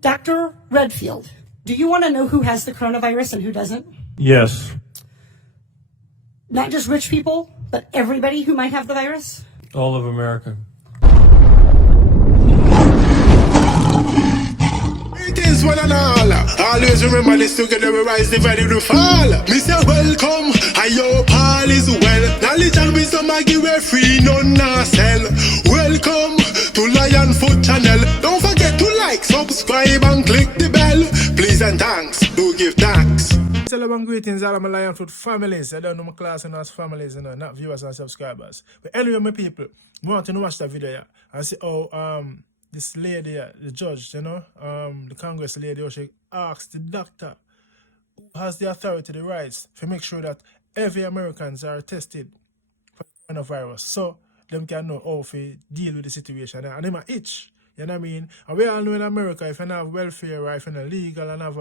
Dr. Redfield, do you want to know who has the coronavirus and who doesn't? Yes. Not just rich people, but everybody who might have the virus? All of America. Greetings one and all. Always remember this, together we rise, divided we fall. Me say welcome, I hope all is well. Knowledge and wisdom I give away free, none not sell. Welcome to Lion Foot Channel. Don't forget to like, subscribe and click the bell. Please and thanks, do give thanks. Hello and greetings all of my Lion Foot families. I don't know my class and us families, not viewers and subscribers. But anyway, my people, we want to watch the video here and see how this lady, the judge, the Congress lady, how she asked the doctor who has the authority, the rights, to make sure that every Americans are tested for coronavirus, so them can know how to deal with the situation. And them are itch, you know what I mean? And we all know in America, if you don't have welfare or if you're not legal and have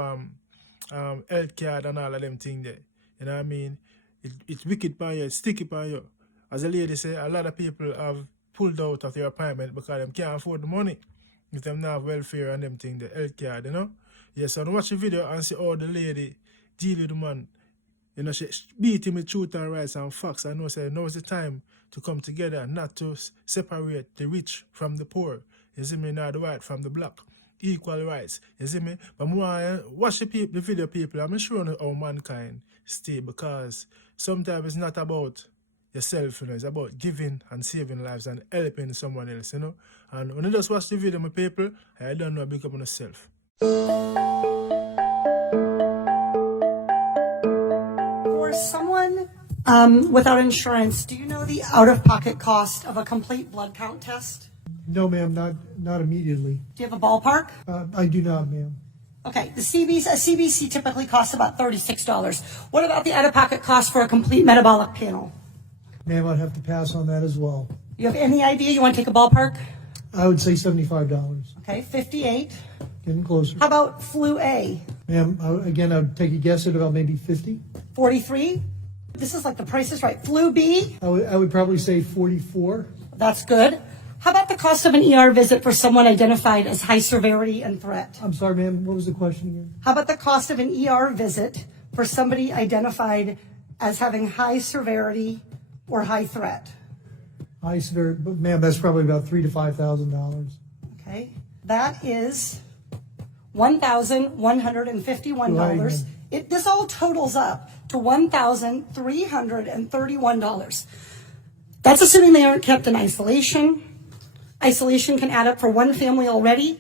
health card and all of them things there, you know what I mean? It's wicked by you, it's sticky by you. As the lady said, a lot of people have pulled out of their apartment because them can't afford the money. If them not have welfare and them things, the health card, you know? Yes, so watch the video and see how the lady deal with the man. You know, she beat him with truth and rights and facts. I know, say, now is the time to come together, not to separate the rich from the poor. You see me, not the white from the black. Equal rights, you see me? But more, watch the video, people. I'm sure how mankind stay, because sometimes it's not about yourself, you know, it's about giving and saving lives and helping someone else, you know. And when you just watch the video, my people, I don't know, big up on yourself. For someone without insurance, do you know the out-of-pocket cost of a complete blood count test? No, ma'am, not immediately. Do you have a ballpark? I do not, ma'am. Okay, a CBC typically costs about $36. What about the out-of-pocket cost for a complete metabolic panel? Ma'am, I'd have to pass on that as well. You have any idea? You want to take a ballpark? I would say $75. Okay, 58. Getting closer. How about flu A? Ma'am, again, I would take a guess at about maybe 50. 43. This is like the Price is Right. Flu B? I would probably say 44. That's good. How about the cost of an ER visit for someone identified as high severity and threat? I'm sorry, ma'am, what was the question again? How about the cost of an ER visit for somebody identified as having high severity or high threat? High severity, but ma'am, that's probably about $3,000 to $5,000. Okay, that is $1,151. This all totals up to $1,331. That's assuming they aren't kept in isolation. Isolation can add up for one family already,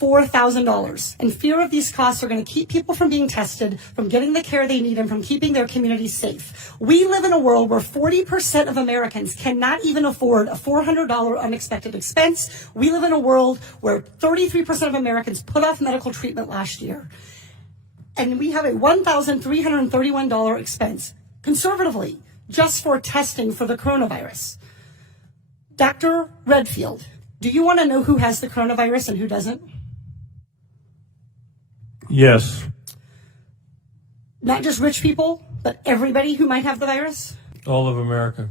$4,000. And fear of these costs are going to keep people from being tested, from getting the care they need, and from keeping their communities safe. We live in a world where 40% of Americans cannot even afford a $400 unexpected expense. We live in a world where 33% of Americans put off medical treatment last year. And we have a $1,331 expense, conservatively, just for testing for the coronavirus. Dr. Redfield, do you want to know who has the coronavirus and who doesn't? Yes. Not just rich people, but everybody who might have the virus? All of America.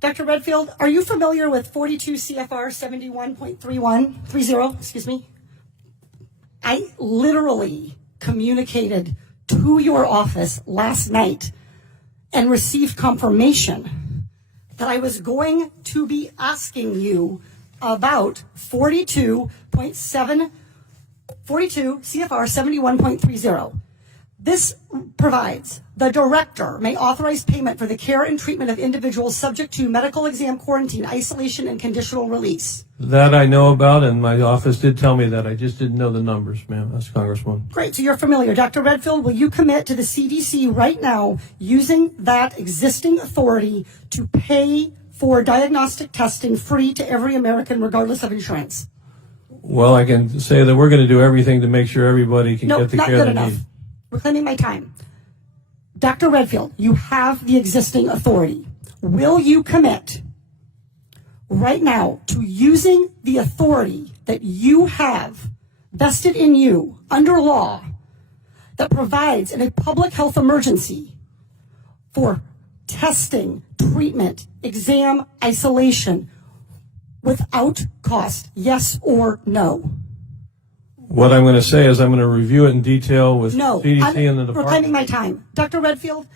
Dr. Redfield, are you familiar with 42 CFR 71.30, excuse me? I literally communicated to your office last night and received confirmation that I was going to be asking you about 42 CFR 71.30. This provides the director may authorize payment for the care and treatment of individuals subject to medical exam, quarantine, isolation, and conditional release. That I know about, and my office did tell me that. I just didn't know the numbers, ma'am. That's Congresswoman. Great, so you're familiar. Dr. Redfield, will you commit to the CDC right now using that existing authority to pay for diagnostic testing free to every American regardless of insurance? Well, I can say that we're going to do everything to make sure everybody can get the care they enough. need. Reclaiming my time. Dr. Redfield, you have the existing authority. Will you commit right now to using the authority that you have vested in you under law that provides in a public health emergency for testing, treatment, exam, isolation without cost? Yes or no? What I'm going to say is I'm going to review it in detail with No, CDC I'm and the reclaiming department. my time. Dr. Redfield,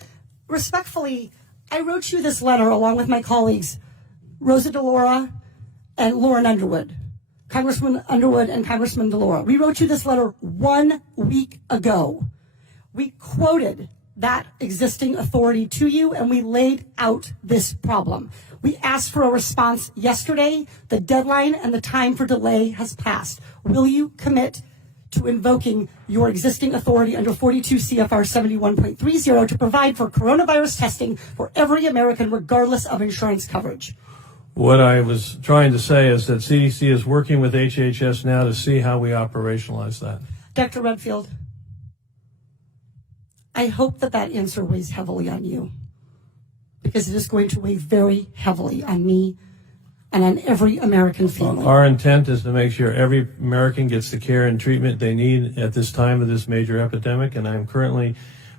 respectfully, I wrote you this letter along with my colleagues, Rosa DeLaura and Lauren Underwood, Congressman Underwood and Congressman DeLaura. We wrote you this letter 1 week ago. We quoted that existing authority to you, and we laid out this problem. We asked for a response yesterday. The deadline and the time for delay has passed. Will you commit to invoking your existing authority under 42 CFR 71.30 to provide for coronavirus testing for every American, regardless of insurance coverage? What I was trying to say is that CDC is working with HHS now to see how we operationalize that. Dr. Redfield, I hope that that answer weighs heavily on you, because it is going to weigh very heavily on me and on every American family. Our intent is to make sure every American gets the care and treatment they need at this time of this major epidemic, and I'm currently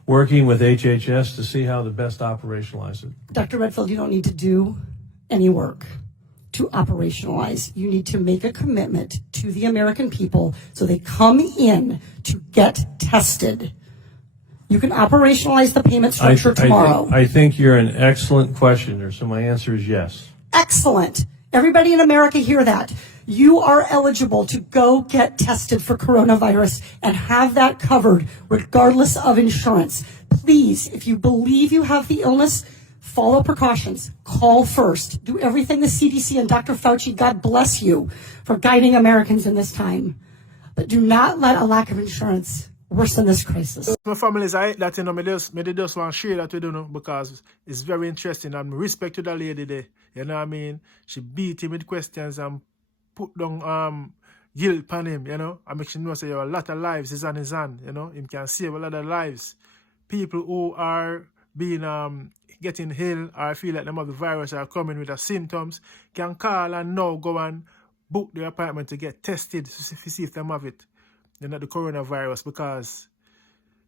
working with HHS to see how to best operationalize it. Dr. Redfield, you don't need to do any work to operationalize. You need to make a commitment to the American people so they come in to get tested. You can operationalize the payment structure tomorrow. I think you're an excellent questioner, so my answer is yes. Excellent. Everybody in America hear that. You are eligible to go get tested for coronavirus and have that covered regardless of insurance. Please, if you believe you have the illness, follow precautions. Call first. Do everything the CDC and Dr. Fauci, God bless you, for guiding Americans in this time. But do not let a lack of insurance worsen this crisis. My families, I hate that, you know, me just want to share that with you, know, because it's very interesting, and respect to the lady there, you know what I mean? She beat him with questions and put down guilt upon him, you know, and make sure know say a lot of lives is on his hand, you know, him can save a lot of lives. People who are being getting ill or feel like them have the virus are coming with the symptoms can call and now go and book their appointment to get tested to see if they have it. You know, the coronavirus, because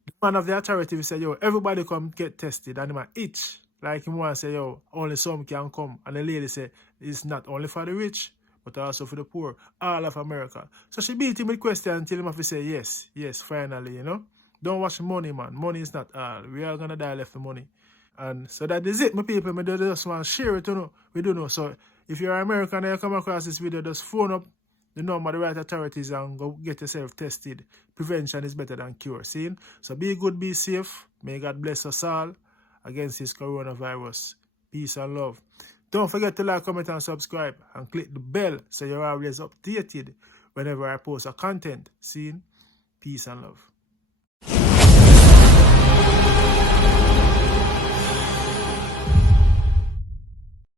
the man of the authority will say, yo, everybody come get tested, and they might itch. Like him want to say, yo, only some can come. And the lady say, it's not only for the rich, but also for the poor, all of America. So she beat him with questions until him have to say, yes, finally, you know. Don't watch money, man. Money is not all. We are going to die left for money. And so that is it, my people. I just want to share it, you know. We don't know. So if you're American and you come across this video, just phone up the number of the right authorities and go get yourself tested. Prevention is better than cure. See? So be good, be safe. May God bless us all against this coronavirus. Peace and love. Don't forget to like, comment, and subscribe. And click the bell so you're always updated whenever I post a content. See? Peace and love.